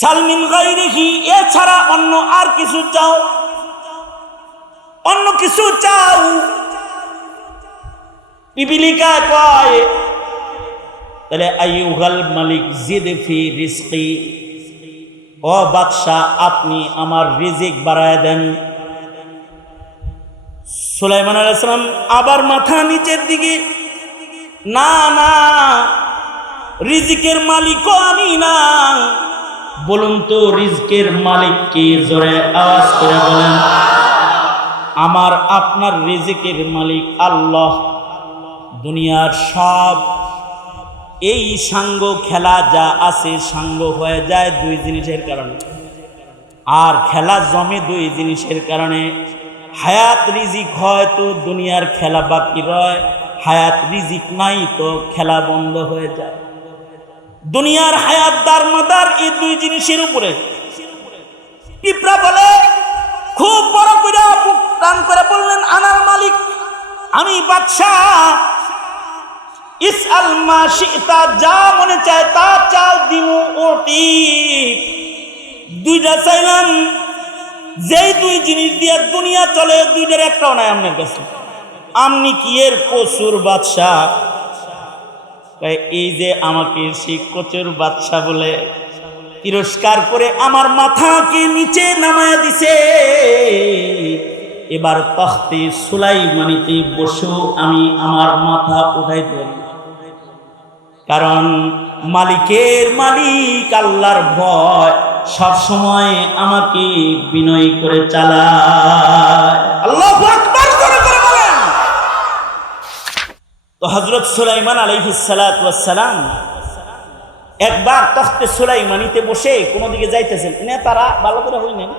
সালমিন গাইরিহি এছাড়া অন্য আর কিছু চাও? অন্য কিছু চাও? পিপিলিকা কয়, তাহলে আইয়ুহাল মালিক, জিদ ফি রিজকি। ও বাদশাহ, আপনি আমার রিজিক বাড়ায় দেন। সুলাইমান আলাইসালাম আবার মাথা নিচের দিকে, না না, রিজিকের মালিকও আমি না। বলুন তো রিজকের মালিক কি জোরে আওয়াজ করে বলেন, আমার আপনার রিজিকের মালিক আল্লাহ। দুনিয়ার সব এই সাঙ্গ খেলা যা আছে সাঙ্গ হয়ে যায় দুই জিনিসের কারণে। আর খেলা জমে দুই জিনিসের কারণে। হায়াত রিজিক হয় তো দুনিয়ার খেলা বাকি রয়, হায়াত রিজিক নাই তো খেলা বন্ধ হয়ে যায়। দুনিয়ার হায়াত, দার মাদার, এই দুই জিনিসের উপরে। পিঁপড়া বলে, খুব বড় করে টান করে বললেন আনার মালিক, আমি বাদশাহ। ইস আল মা শিতা, যা মনে চায় তা চাও দিমু ওটি। দুইটা চাইলাম, যেই দুই জিনিস দিয়ে দুনিয়া চলে, দুইটার একটাও নাই আপনার কাছে। আপনি কি এর প্রচুর বাদশাহ? এই যে আমাকে কচুর বাদশাহ বলে তিরস্কার করে আমার মাথাকে নিচে নামায়া দিছে। এবার তখতে সুলাইমানিতে বসেও আমি আমার মাথা উঠাই দেব কারণ মালিকের মালিক আল্লাহর ভয় সব সময় আমাকে বিনয় করে চালায়। আল্লাহ আকবার করে করে বলেন তো হজরত সুলাইমান আলহিসালাম একবার তখতে সুলাইমানিতে বসে কোনো দিকে যাইতেছেন। এনে তারা ভালো করে হইলেন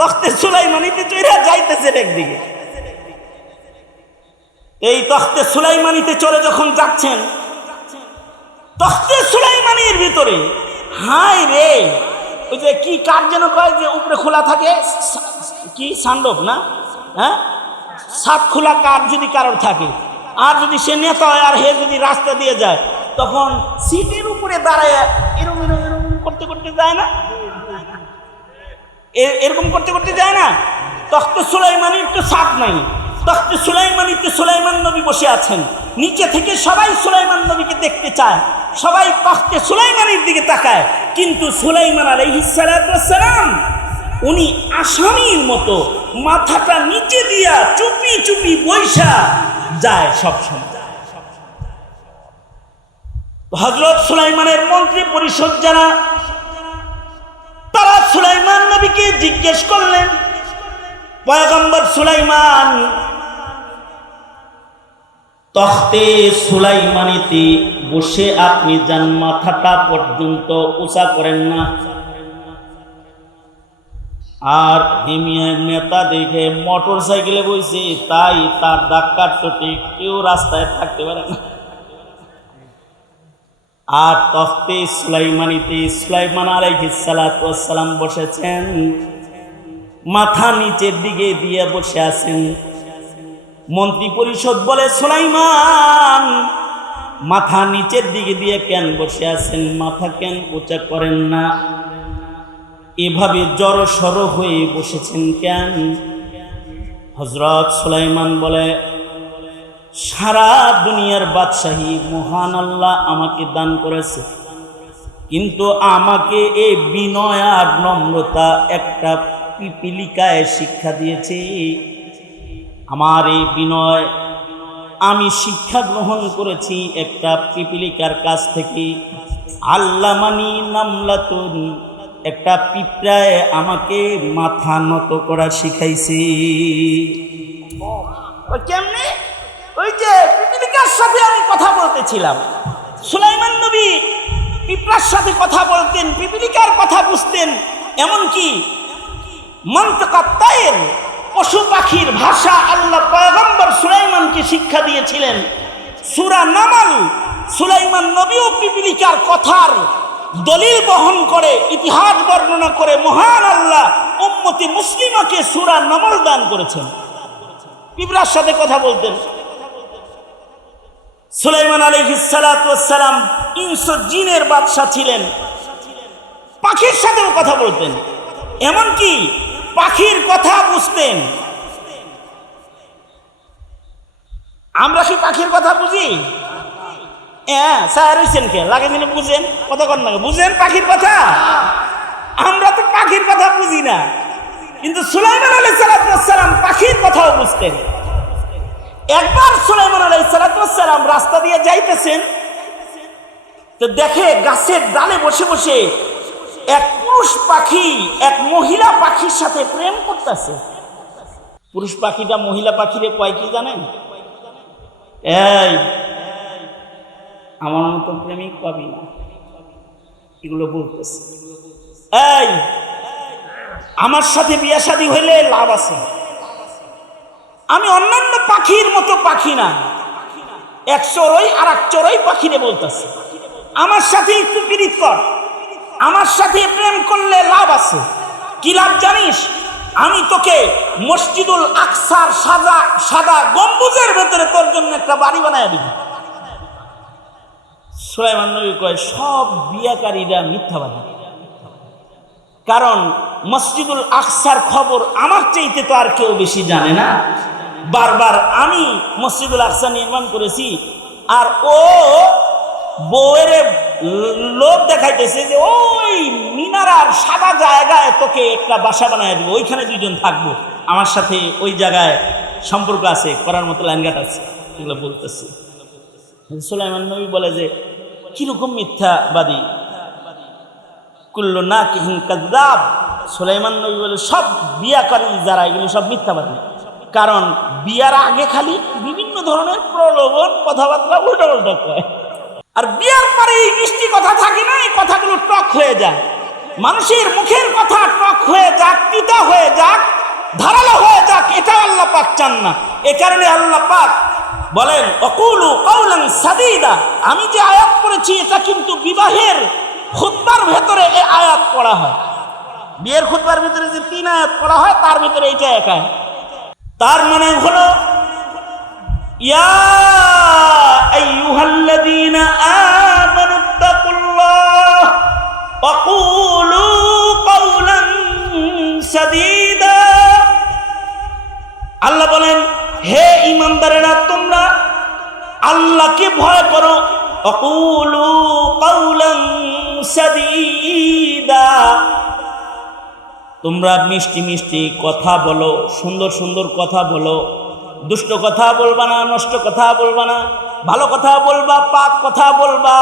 তখতে সুলাইমানিতে চইরা যাইতেছেন একদিকে। এই তখতে সুলাইমানিতে চলে যখন যাচ্ছেন, তখতে সুলাইমানির ভিতরে হাই রে! ওই যে কি কাঠ যেন কয় যে উপরে খোলা থাকে? কি সান্ডব না? হ্যাঁ? সাত খোলা কাঠ যদি কারোর থাকে, আর যদি সে নেতা হয় আর হে যদি রাস্তা দিয়ে যায়, তখন সিটের উপরে দাঁড়ায় এরকম এরকম এরকম করতে করতে যায় না? এরকম করতে করতে যায় না? তখতে সুলাইমানির তো সাপ নাই। তখতে সুলাইমানিতে সুলাইমান নবী বসে আছেন। নিচে থেকে সবাই সুলাইমান নবীকে দেখতে চায়। সবাই তখতে সুলাইমানির দিকে তাকায়। কিন্তু সুলাইমান আলাইহিসালাম উনি আসামির মতো মাথাটা নিচে দিয়া চুপি চুপি বৈশা যায় সব সময়। হজরত সুলাইমানের মন্ত্রী পরিষদ যারা, তারা সুলাইমান নবীকে জিজ্ঞেস করলেন, পয়গম্বর সুলাইমান, তখতে সুলাইমানিতে বসে আপনি যান, মাথাটা পর্যন্ত উঁচা করেন না। আর হিমিয়ার নেতা দেখে মোটর সাইকেলে বইছে, তাই তার ধাক্কার চোটে কেউ রাস্তায় থাকতে পারে না। আর তখতে সুলাইমানিতে সুলাইমান আলাইহিসালাম বসেছেন। মাথা নিচের দিকে দিয়ে বসে আছেন। মন্ত্রী পরিষদ বলে, সুলাইমান, মাথা নিচের দিকে দিয়ে কেন বসে আছেন? মাথা কেন উঁচা করেন না? এভাবে জড় সর হয়ে বসেছেন কেন? হজরত সুলাইমান বলে, সারা দুনিয়ার বাদশাহী মহান আল্লাহ আমাকে দান করেছে। কিন্তু আমাকে এই বিনয় আর নম্রতা একটা পিপিলিকায় শিক্ষা দিয়েছে। আমার এই বিনয় আমি শিক্ষা গ্রহণ করেছি একটা পিপিলিকার কাছ থেকে। আল্লাহ মানি নামলাতুন একটা পিঁপড়ায় আমাকে মাথা নত করা শিখাইছে। কেমনে? ওই যে পিপিলিকার সাথে আমি কথা বলতেছিলাম। সুলাইমান নবী পিঁপড়ার সাথে কথা বলতেন, পিপিলিকার কথা বুঝতেন। এমনকি মন্তকাত্তায়ের পশু পাখির ভাষা আল্লাহ পয়গম্বর সুলাইমানকে শিক্ষা দিয়েছিলেন। সুরা নামাল সুলাইমান নবীও পিপিলিকার কথার দলিল বহন করে, ইতিহাস বর্ণনা করে মহান আল্লাহ উম্মতি মুসলিমাকে সুরা নমল দান করেছেন। পিঁপড়ার সাথে কথা বলতেন। সুলাইমান আলহিসালাম ইনসো জিনের বাদশাহ ছিলেন। পাখির সাথেও কথা বলতেন। এমনকি পাখির কথা বুঝতেন। আমরা কি পাখির কথা বুঝি? হ্যাঁ স্যার হয়েছেন লাগে দিনে বুঝেন। কথা কর না বুঝেন পাখির কথা? আমরা তো পাখির কথা বুঝি না। কিন্তু সুলাইমান আলাই সালাম পাখির কথাও বুঝতেন। একবার সুলাইমান আলাই সালাম রাস্তা দিয়ে যাইতেছেন, তো দেখে গাছের ডালে বসে বসে এক পুরুষ পাখি, এক মহিলা পাখির সাথে প্রেম করতেছে। পুরুষ পাখিটা মহিলা পাখিরে কয় কি জানেন? এই আমার মতো প্রেমিক পাবি না। এগুলো বলতেছে। এই, আমার সাথে বিয়া শাদী হইলে লাভ আছে। আমি অন্যান্য পাখির মতো পাখি না। এক চড়ই আর এক চড়ই পাখিরে বলতেছে। আমার সাথে একটু পীড়িত কর। আমার সাথে প্রেম করলে লাভ আছে। কি লাভ জানিস? আমি তোকে মসজিদুল আকসার সাদা সাদা গম্বুজের ভেতরে তোর জন্য একটা বাড়ি বানায় দিব। সোলাইমান নবী কয়, সব বিয়াকারীরা মিথ্যাবাদী। কারণ মসজিদুল আকসার খবর আমার চাইতে তো আর কেউ বেশি জানে না। বারবার আমি মসজিদুল আকসা নির্মাণ করেছি, আর ও বউয়ের লোক দেখাইতেছে যে ওই মিনারার সাদা জায়গায় তোকে একটা বাসা বানায় দিব, ওইখানে দুইজন থাকব। আমার সাথে ওই জায়গায় সম্পর্ক আছে, করার মতো লাইনঘাট আছে, এগুলো বলতেছি। সুলাইমান নবী বলে যে কীরকম মিথ্যাবাদী? কুল্ল না কিহিন কাদ্দাব সুলাইমান নবী বলে, সব বিয়াকারী যারা, এগুলো সব মিথ্যাবাদী। কারণ বিয়ার আগে খালি বিভিন্ন ধরনের প্রলোভন, কথাবার্তা উল্টা উল্টা কয়। আর বিয়ার পরে এই মিষ্টি কথা থাকে না, এই কথাগুলো টক হয়ে যায়। মানুষের মুখের কথা টক হয়ে যাক, তিতা হয়ে যাক, ধারালো হয়ে যাক এটা আল্লাহ পাক চান না। এ কারণে আল্লাহ পাক বলেন, অকুলু কৌলাং সাদিদা। আমি যে আয়াত করেছি এটা কিন্তু বিবাহের খুতবার ভেতরে এ আয়াত পড়া হয়। বিয়ের খুতবার ভিতরে যে তিন আয়াত পড়া হয়, তার ভিতরে এইটা এক তার মানে হলো, ইয়া আইয়ুহাল্লাযীনা আমানু তাকুল্লাহ ওয়া কুলু কওলান সাদীদা। আল্লাহ বলেন, হে ইমানদারেরা তোমরা আল্লাহকে ভয় করো। অকুলু কওলান সাদীদা। তোমরা মিষ্টি মিষ্টি কথা বলো, সুন্দর সুন্দর কথা বলো। দুষ্ট কথা বলবা না, নষ্ট কথা বলবা না। ভালো কথা বলবা, পাক কথা বলবা,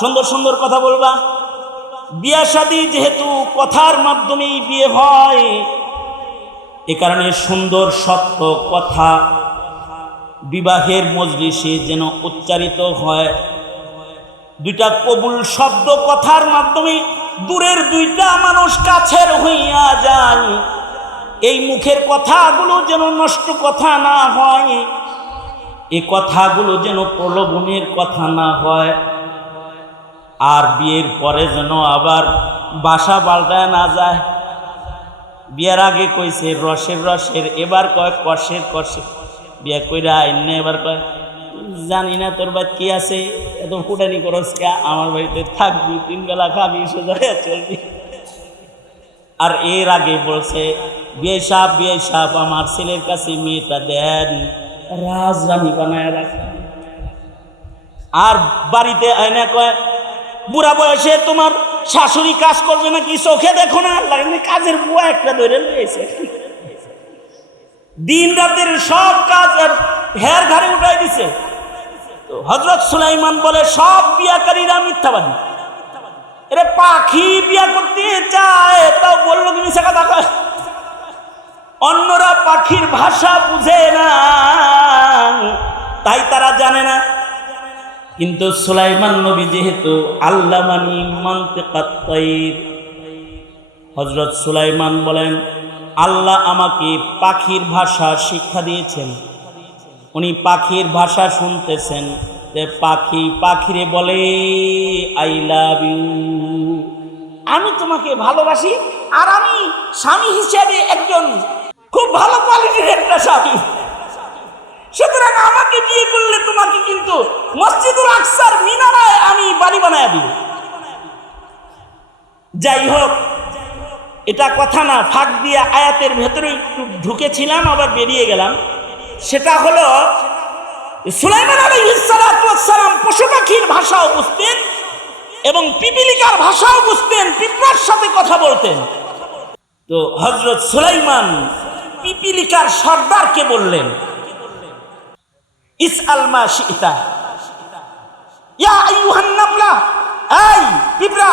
সুন্দর সুন্দর কথা বলবা। বিয়া শাদী যেহেতু কথার মাধ্যমেই বিয়ে হয়, এ কারণে সুন্দর সত্য কথা বিবাহের মজলিসে যেন উচ্চারিত হয়। দুইটা কবুল শব্দ কথার মাধ্যমে দূরের দুইটা মানুষ কাছের হইয়া যায়। এই মুখের কথাগুলো যেন নষ্ট কথা না হয়। এই কথাগুলো যেন প্রলোভনের কথা না হয়। আর বিয়ের পরে যেন আবার বাসা পাল্টায় না যায়। বিয়ের আগে কইছে রসের রসের, এবার কয় কষের কষের। বিয়ে কইরা আইন এবার কয়, জানি না তোর বাদ কি আছে, এত ফুটানি করস কে, আমার বাড়িতে থাকবি, তিন বেলা খাবি, সোজা চলবি। আর এর আগে বলছে, বিয়ে সাপ বিয়ে সাপ, আমার ছেলের কাছে মেয়েটা দেন, রাজরানী বানায় রাখেন আর বাড়িতে আয়না কয়, বুড়া বয়সে তোমার শাশুড়ি কাজ করবে নাকি চোখে দেখো না লাগে কাজের বুয়া একটা ধরে রয়েছে দিন রাতের সব কাজ হেয়ার ঘাড়ে উঠাই দিছে। তো হজরত সুলাইমান বলে, সব বিয়াকারীরা মিথ্যাবাদী। এরে পাখি বিয়া করতে চায়, তাও বলল তুমি মিশা কথা অন্যরা পাখির ভাষা বুঝে না, তাই তারা জানে না। কিন্তু সুলাইমান নবী যেহেতু আল্লাহ মানি মানতে কাত্তাইর হজরত সুলাইমান বলেন আল্লাহ আমাকে পাখির ভাষা শিক্ষা দিয়েছেন। উনি পাখির ভাষা শুনতেছেন। যে পাখি পাখিরে বলে, আই লাভ ইউ। আমি তোমাকে ভালোবাসি আর আমি স্বামী হিসেবে একজন খুব ভালো কোয়ালিটির একটা স্বামী সুতরাং আমাকে বিয়ে করলে তোমাকে কিন্তু মসজিদুল আকসার মিনারায় আমি বাড়ি বানায় দিব। যাই হোক এটা কথা না, ফাঁক দিয়ে আয়াতের ভেতরে একটু ঢুকেছিলাম, আবার বেরিয়ে গেলাম। সেটা হলো, সুলাইমান আলাইহিসসালাম পশু পাখির ভাষাও বুঝতেন এবং পিপিলিকার ভাষাও বুঝতেন পিঁপড়ার সাথে কথা বলতেন। তো হজরত সুলাইমান পিপিলিকার সর্দারকে বললেন ইস আলমা শিতা। ইয়া আইয়ুহান নামলা এই পিঁপড়া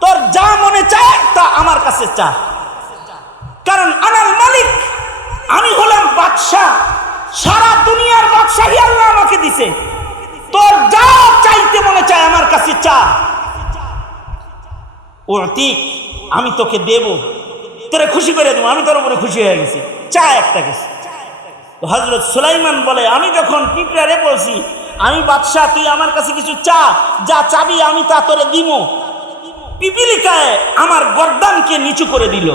তোর যা মনে চায়, তা আমার কাছে চা। কারণ আনাল মালিক, আমি হলাম বাদশাহ। সারা দুনিয়ার বাদশাহী আল্লাহ আমাকে দিছে। তোর যা চাইতে মনে চায় আমার কাছে চা। অতীক আমি তোকে দেব। তোরে খুশি করে দেবো, আমি তোর উপরে খুশি হয়ে গেছি। চা একটা গেছে। তো হজরত সুলাইমান বলে, আমি যখন পিঁপড়ারে বলছি, আমি বাদশাহ, তুই আমার কাছে কিছু চা, যা চাবি আমি তা তোরে দিব পিপিলিকায় আমার গর্দানকে নিচু করে দিল।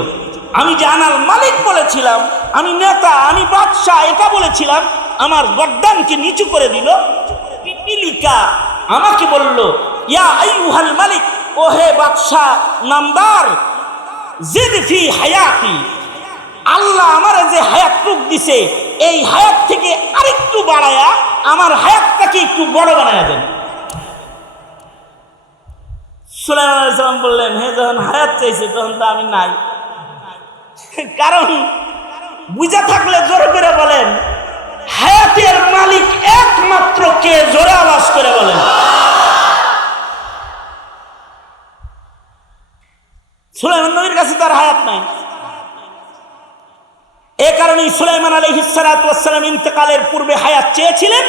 আমি যে আনাল মালিক বলেছিলাম, আমি নেতা, আমি বাদশাহ, এটা বলেছিলাম, আমার গর্দানকে নিচু করে দিল। পিপিলিকা আমাকে বলল, ইয়া আইয়ুহাল মালিক, ও হে বাদশাহ নামদার জিদ ফি হায়াতি। আল্লাহ আমার যে হায়াতটুক দিছে, এই হায়াত থেকে আরেকটু বাড়ায়া আমার হায়াতটাকে একটু বড় বানায়া দেন। সুলাইমান বললেন, হে যখন হায়াত চাইছে, তখন তো আমি নাই। কারণ বুঝা থাকলে জোরে করে বলেন, হায়াতের মালিক একমাত্র কে, জোরে আওয়াজ করে বলেন। সুলাইমান নবীর কাছে তার হায়াত নাই। এ কারণে সুলাইমান আলহিসালাম ইন্তেকালের পূর্বে হায়াত চেয়েছিলেন।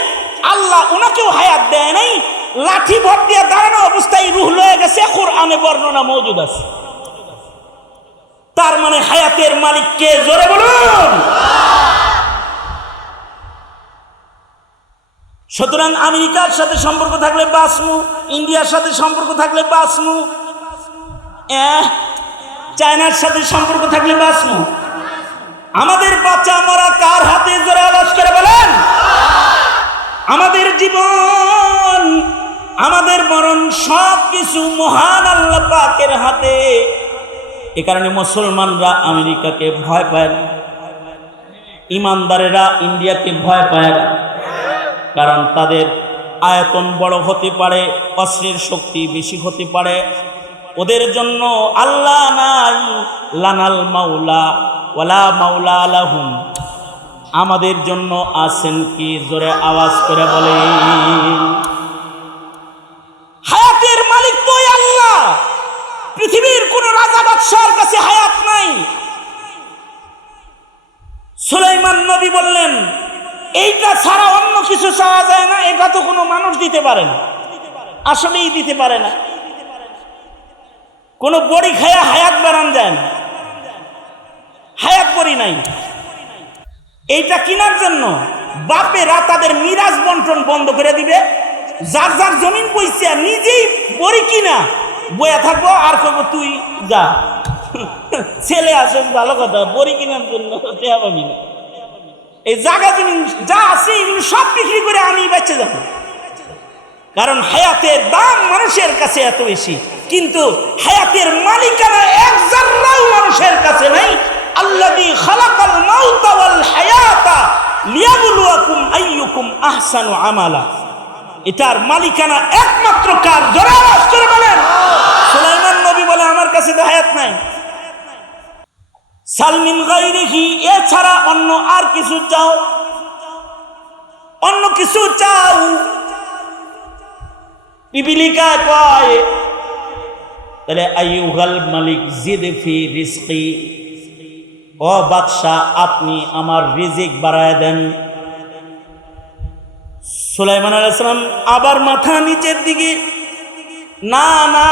আল্লাহ ওনাকেও হায়াত দেয় নাই লাঠি ভর দিয়ে দাঁড়ানো অবস্থায় রুহ লয়ে গেছে, কোরআনে বর্ণনা মজুদ আছে। তার মানে হায়াতের মালিক কে? জোরে বলুন। সুতরাং আমেরিকার সাথে সম্পর্ক থাকলে বাসমু, ইন্ডিয়ার সাথে সম্পর্ক থাকলে বাসমু। চায়নার সাথে সম্পর্ক থাকলে বাসমু। আমাদের বাচ্চা মরা কার হাতে জোরে আওয়াজ করে বলেন? আমাদের জীবন আমাদের মরণ সব কিছু মহান আল্লাহ পাকের হাতে। এ কারণে মুসলমানরা আমেরিকাকে ভয় পায় না। ইমানদারেরা ইন্ডিয়াকে ভয় পায় না। কারণ তাদের আয়তন বড় হতে পারে, অস্ত্রের শক্তি বেশি হতে পারে। ওদের জন্য আল্লাহ নাই, লানাল মাওলা, ওয়ালা মাওলা আলাহুম আমাদের জন্য আছেন কি? জোরে আওয়াজ করে বলে হায়াতের মালিক তো ওই আল্লাহ পৃথিবীর কোন রাজা বাদশার কাছে হায়াত নাই সুলাইমান নবী বললেন, এইটা ছাড়া অন্য কিছু চাওয়া যায় না, এটা তো কোনো মানুষ দিতে পারে না। আসলেই দিতে পারে না। কোনো বড়ি খায়া হায়াত বানান যায় না। হায়াত বড়ি নাই। এইটা কেনার জন্য বাপেরা তাদের মিরাজ বন্টন বন্ধ করে দিবে। যার যার জমিন পয়সা নিজেই বড়ি কিনা। বয়া থাকব, আর করব তুই যা। ছেলে আসে ভালো কথা, বড়ি কেনার জন্য টেহা পাবি না। এই জায়গা জমিন, যা আছে সব বিক্রি করে আমি বেঁচে যাব। কারণ হায়াতের দাম মানুষের কাছে এত বেশি। কিন্তু হায়াতের মালিকানা এক জার্রাও মানুষের কাছে নাই। আল্লাযী খালাকাল মাউতা ওয়াল হায়াতা লিয়াবলুয়াকুম আইয়ুকুম আহসানু আমালা। এটার মালিকানা একমাত্র কার? জোরে আওয়াজ করে বলেন। সুলাইমান নবী বলে আমার কাছে তো হায়াত নাই। সালমিন গাইরিহি এছাড়া অন্য আর কিছু চাও? অন্য কিছু চাও? পিপিলিকা কয়, তাহলে আইয়ুহাল মালিক, জিদ ফি রিজকি। ও বাদশাহ, আপনি আমার রিজিক বাড়ায় দেন। সুলাইমান আলাইসালাম আবার মাথা নিচের দিকে, না না,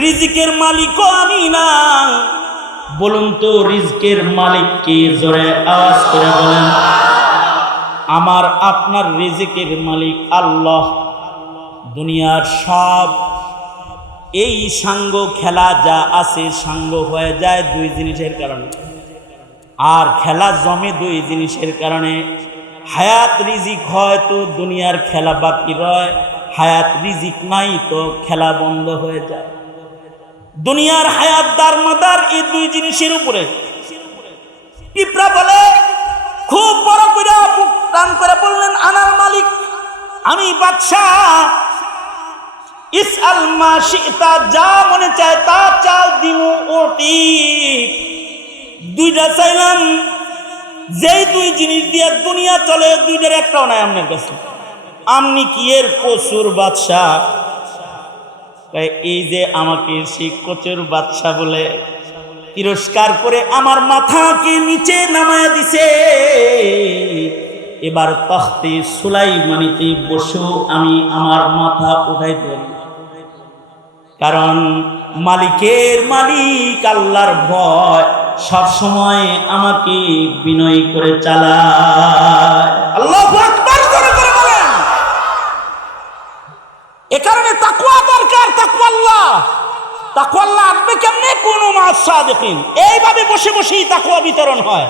রিজিকের মালিকও আমি না। বলুন তো রিজকের মালিক কি জোরে আওয়াজ করে বলেন, আমার আপনার রিজিকের মালিক আল্লাহ। দুনিয়ার সব এই সাঙ্গ খেলা যা আছে সাঙ্গ হয়ে যায় দুই জিনিসের কারণে। আর খেলা জমে দুই জিনিসের কারণে। হায়াত রিজিক হয় তো দুনিয়ার খেলা বাকি রয়, হায়াত রিজিক নাই তো খেলা বন্ধ হয়ে যায়। দুনিয়ার হায়াত, দার মাদার, এই দুই জিনিসের উপরে। পিঁপড়া বলে, খুব বড় করে টান করে বললেন আনার মালিক, আমি বাদশাহ। ইসআল মা শিতা, যা মনে চায় তা চাও দিমু ওটি। দুইটা চাইলাম, যেই দুই জিনিস দিয়ে দুনিয়া চলে, দুইটার একটাও নাই আপনার কাছে। আপনি কি এর প্রচুর বাদশাহ? এই যে আমাকে সেই কচুর বাদশাহ বলে তিরস্কার করে আমার মাথাকে নিচে নামায় দিছে, এবার তখতে সুলাইমানিতে বসেও আমি আমার মাথা উঠাই পারি কারণ মালিকের মালিক আল্লাহর ভয় সব সময় আমাকে বিনয় করে চালায়। আল্লাহ আকবার করে করে বলেন এ কারণে তাকুয়া দরকার তাকুয়া আল্লাহ তাকুয়া আল্লাহ আসবে কেমনে? কোনো মাস সাদেকিন। এইভাবে বসে বসেই তাকুয়া বিতরণ হয়।